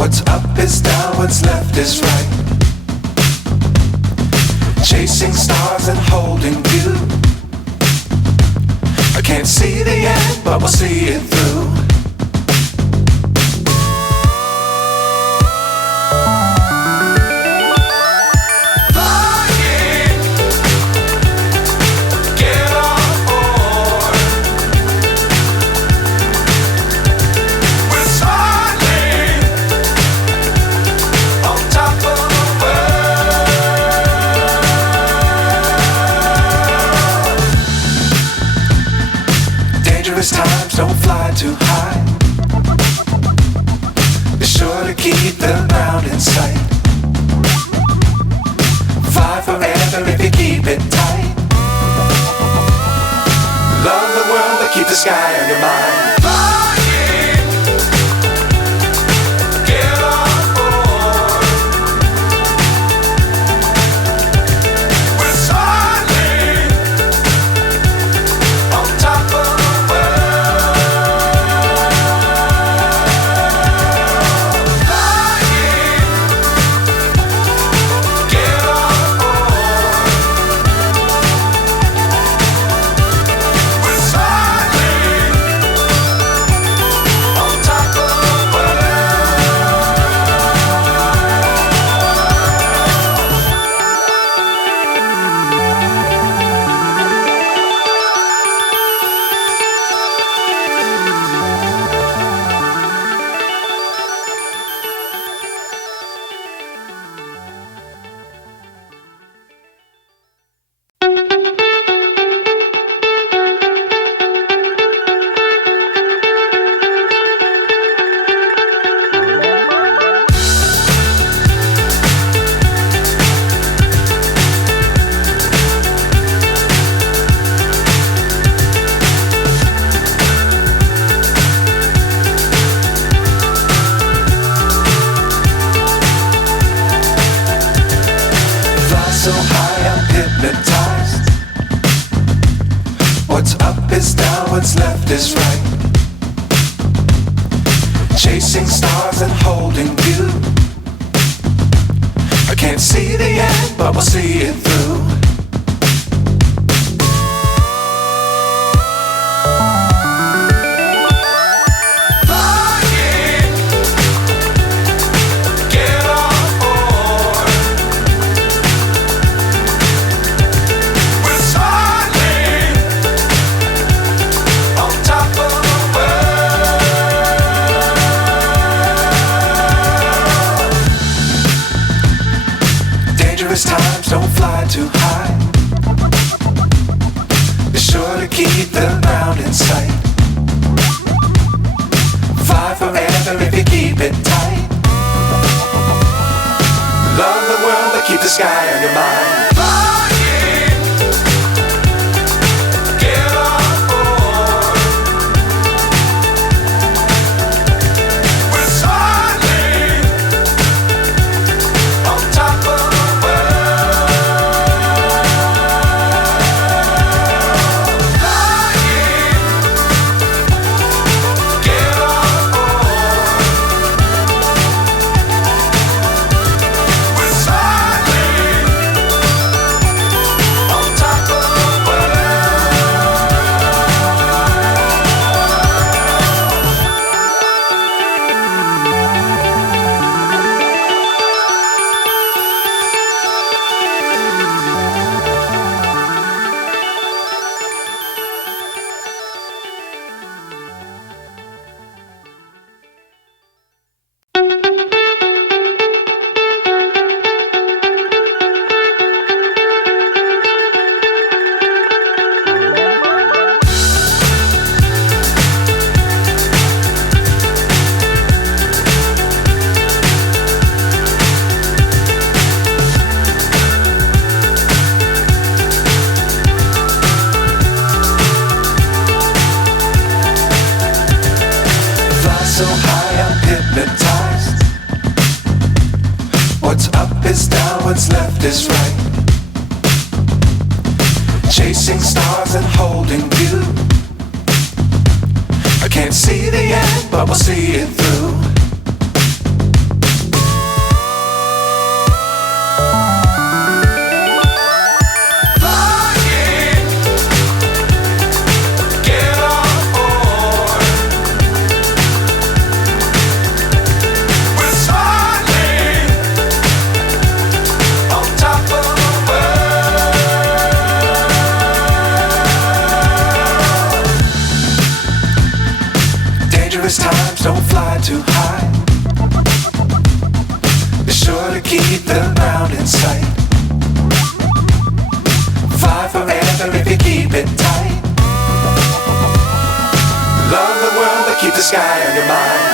What's up is down, what's left is right. Chasing stars and holding you. I can't see the end, but we'll see it through. Times don't fly too high. Be sure to keep the ground in sight. Fly forever if you keep it tight. Love the world but keep the sky on your mind. So high I'm hypnotized. What's up is down, what's left is right. Chasing stars and holding you. I can't see the end, but we'll see it through. Times don't fly too high. Be sure to keep the ground in sight. Fly forever if you keep it tight. Love the world but keep the sky on your mind. So high I'm hypnotized. What's up is down, what's left is right. Chasing stars and holding you. I can't see the end, but we'll see it through. don't fly too high. Be sure to keep the ground in sight. Fly forever if you keep it tight. Love the world, but keep the sky on your mind.